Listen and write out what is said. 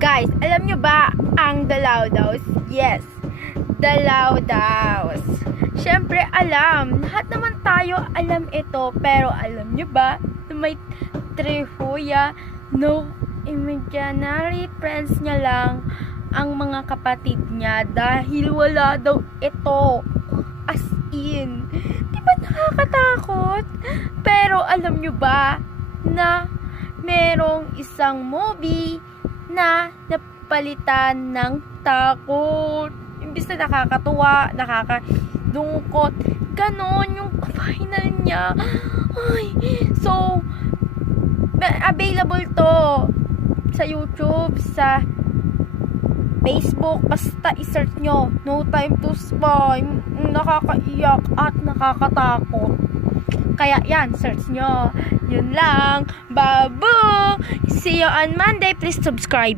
Guys, alam nyo ba ang Dalaudaws? Yes, Dalaudaws. Siyempre alam, lahat naman tayo alam ito, pero alam nyo ba na may trihuya, no imaginary friends niya lang ang mga kapatid niya dahil wala daw ito. As in, di ba nakakatakot? Pero alam nyo ba na merong isang movie na napalitan ng takot? Imbis na nakakatuwa, nakakadungkot, ganon yung final niya. Ay, so available to sa YouTube, sa Facebook, basta i-search nyo No Time to Spy. Nakakaiyak at nakakatakot. Kaya yan, search nyo. Yun lang. Babu! See you on Monday. Please subscribe.